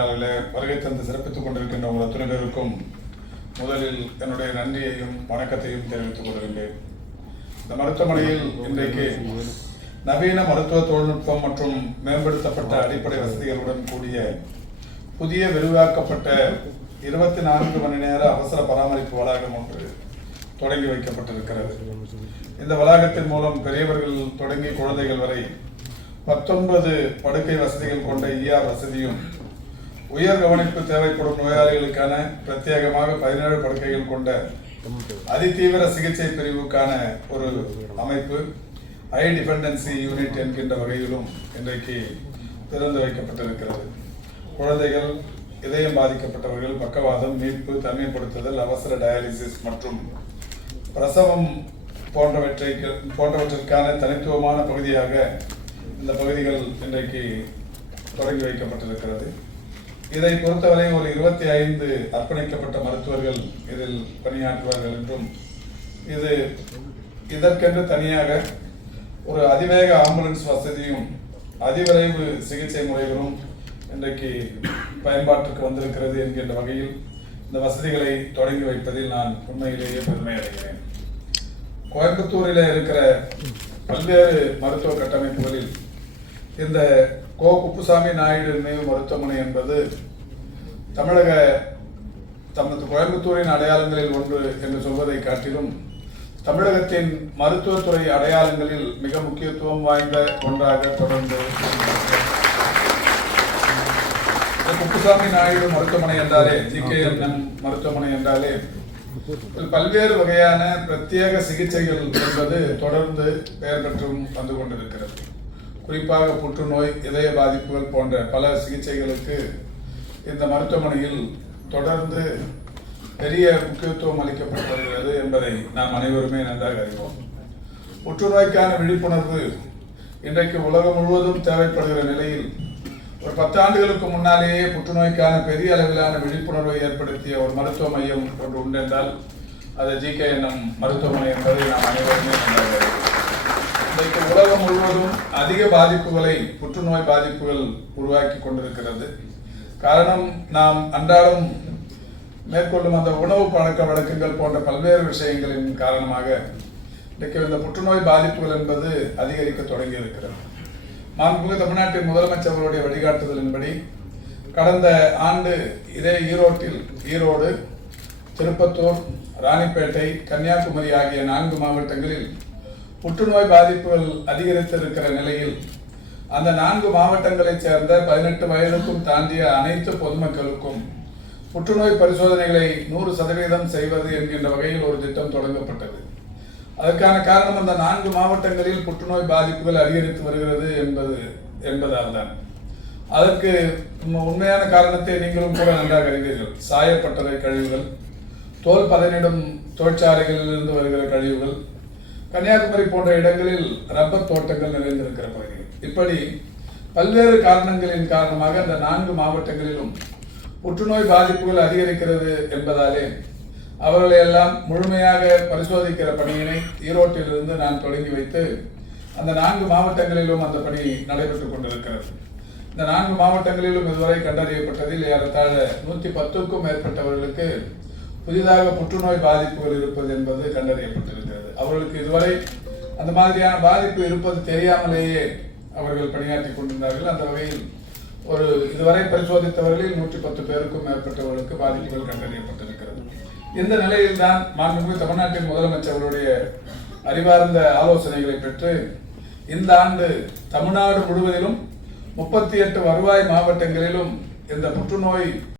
நாளில் வருகை தந்து சிறப்பித்துக் கொண்டிருக்கின்ற உங்கள் அத்தனை பேருக்கும் முதலில் என்னுடைய நன்றியையும் வணக்கத்தையும் தெரிவித்துக் கொள்கின்றேன். இந்த மருத்துவமனையில் இன்றைக்கு நவீன மருத்துவ தொழில்நுட்பம் மற்றும் மேம்படுத்தப்பட்ட அடிப்படை வசதிகளுடன் கூடிய புதிய விரிவாக்கப்பட்ட இருபத்தி நான்கு மணி நேர அவசர பராமரிப்பு வளாகம் ஒன்று தொடங்கி வைக்கப்பட்டிருக்கிறது. இந்த வளாகத்தின் மூலம் பெரியவர்கள் தொடங்கி குழந்தைகள் வரை பத்தொன்பது படுக்கை வசதிகள் கொண்ட இஆர் வசதியும் உயர் கவனிப்பு தேவைப்படும் நோயாளிகளுக்கான பிரத்யேகமாக பதினேழு படுக்கைகள் கொண்ட அதிதீவிர சிகிச்சை பிரிவுக்கான ஒரு அமைப்பு ஹை டிபெண்டன்சி யூனிட் என்கின்ற வகையிலும் இன்றைக்கு திறந்து வைக்கப்பட்டிருக்கிறது. குழந்தைகள் இதயம் பாதிக்கப்பட்டவர்கள் பக்கவாதம் மீட்பு தனிமைப்படுத்துதல் அவசர டயாலிசிஸ் மற்றும் பிரசவம் போன்றவற்றை போன்றவற்றிற்கான தனித்துவமான பகுதியாக இந்த பகுதிகள் இன்றைக்கு தொடங்கி வைக்கப்பட்டிருக்கிறது. இதை பொறுத்தவரை ஒரு இருபத்தி ஐந்து அர்ப்பணிக்கப்பட்ட மருத்துவர்கள் இதில் பணியாற்றுவார்கள் என்றும் இது இதற்கென்று தனியாக ஒரு அதிவேக ஆம்புலன்ஸ் வசதியும் அதிவிரைவு சிகிச்சை முறைகளும் இன்றைக்கு பயன்பாட்டுக்கு வந்திருக்கிறது என்கின்ற வகையில் இந்த வசதிகளை தொடங்கி வைப்பதில் நான் உண்மையிலேயே பெருமை அடைகிறேன். கோயம்புத்தூரில் இருக்கிற பல்வேறு மருத்துவ கட்டமைப்புகளில் இந்த கோ குப்புசாமி நாயுடு நினைவு மருத்துவமனை என்பது தமிழக தமது கோயம்புத்தூரின் அடையாளங்களில் ஒன்று என்று சொல்வதை காட்டிலும் தமிழகத்தின் மருத்துவத்துறை அடையாளங்களில் மிக முக்கியத்துவம் வாய்ந்த ஒன்றாக தொடர்ந்து குப்புசாமி நாயுடு மருத்துவமனை என்றாலே ஜி கே மருத்துவமனை என்றாலே பல்வேறு வகையான பிரத்யேக சிகிச்சைகள் என்பது தொடர்ந்து பெயர் பெற்றும் வந்து கொண்டிருக்கிறது. குறிப்பாக புற்றுநோய் இதய பாதிப்புகள் போன்ற பல சிகிச்சைகளுக்கு இந்த மருத்துவமனையில் தொடர்ந்து பெரிய முக்கியத்துவம் அளிக்கப்பட்டு வருகிறது என்பதை நாம் அனைவருமே நன்றாக அறிவோம். புற்றுநோய்க்கான விழிப்புணர்வு இன்றைக்கு உலகம் முழுவதும் தேவைப்படுகிற நிலையில் ஒரு பத்தாண்டுகளுக்கு முன்னாலேயே புற்றுநோய்க்கான பெரிய அளவிலான விழிப்புணர்வை ஏற்படுத்திய ஒரு மருத்துவ மையம் ஒன்று உண்டென்றால் அது ஜி கே என்எம் மருத்துவமனை என்பதை நாம் அனைவருமே நன்றாக இன்றைக்கு உலகம் முழுவதும் அதிக பாதிப்புகளை புற்றுநோய் பாதிப்புகள் உருவாக்கி கொண்டிருக்கிறது. காரணம் நாம் அன்றாடம் மேற்கொள்ளும் அந்த உணவு பழக்க வழக்கங்கள் போன்ற பல்வேறு விஷயங்களின் காரணமாக இன்றைக்கு இந்த புற்றுநோய் பாதிப்புகள் என்பது அதிகரிக்க தொடங்கி இருக்கிறது மாண்புமிகு தமிழ்நாட்டின் முதலமைச்சர்களுடைய வழிகாட்டுதலின்படி கடந்த ஆண்டு இதே ஈரோட்டில் ஈரோடு திருப்பத்தூர் ராணிப்பேட்டை கன்னியாகுமரி ஆகிய நான்கு மாவட்டங்களில் புற்றுநோய் பாதிப்புகள் அதிகரித்திருக்கிற நிலையில் அந்த நான்கு மாவட்டங்களைச் சேர்ந்த பதினெட்டு வயதுக்கும் தாண்டிய அனைத்து பொதுமக்களுக்கும் புற்றுநோய் பரிசோதனைகளை நூறு சதவீதம் செய்வது என்கின்ற வகையில் ஒரு திட்டம் தொடங்கப்பட்டது. அதற்கான காரணம் அந்த நான்கு மாவட்டங்களில் புற்றுநோய் பாதிப்புகள் அதிகரித்து வருகிறது என்பது என்பதால் தான் அதற்கு உண்மையான காரணத்தை நீங்களும் கூட நன்றாக அறிவீர்கள். சாயப்பட்டறை கழிவுகள் தோல் பதனிடும் தொழிற்சாலைகளில் இருந்து வருகிற கழிவுகள் கன்னியாகுமரி போன்ற இடங்களில் ரப்பர் தோட்டங்கள் நிறைந்திருக்கிற பகுதிகள் இப்படி பல்வேறு காரணங்களின் காரணமாக அந்த நான்கு மாவட்டங்களிலும் புற்றுநோய் பாதிப்புகள் அதிகரிக்கிறது என்பதாலே அவர்களை எல்லாம் முழுமையாக பரிசோதிக்கிற பணியினை ஈரோட்டிலிருந்து நான் தொடங்கி வைத்து அந்த நான்கு மாவட்டங்களிலும் அந்த பணி நடைபெற்றுக் கொண்டிருக்கிறது. இந்த நான்கு மாவட்டங்களிலும் இதுவரை கண்டறியப்பட்டதில் ஏறத்தாழ நூற்றி பத்துக்கும் மேற்பட்டவர்களுக்கு புதிதாக புற்றுநோய் பாதிப்புகள் இருப்பது என்பது கண்டறியப்பட்டது. அவர்களுக்கு இதுவரை அந்த மாதிரியான பாதிப்பு இருப்பது தெரியாமலேயே அவர்கள் பணியாற்றி கொண்டிருந்தார்கள். அந்த வகையில் ஒரு இதுவரை பரிசோதித்தவர்களில் நூற்றி பத்து பேருக்கும் மேற்பட்டவர்களுக்கு பாதிப்புகள் கண்டறியப்பட்டிருக்கிறது. இந்த நிலையில் தான் மாண்புமிகு தமிழ்நாட்டின் முதலமைச்சர் அவருடைய அறிவார்ந்த ஆலோசனைகளை பெற்று இந்த ஆண்டு தமிழ்நாடு முழுவதிலும் முப்பத்தி எட்டு வருவாய் மாவட்டங்களிலும் இந்த புற்றுநோய்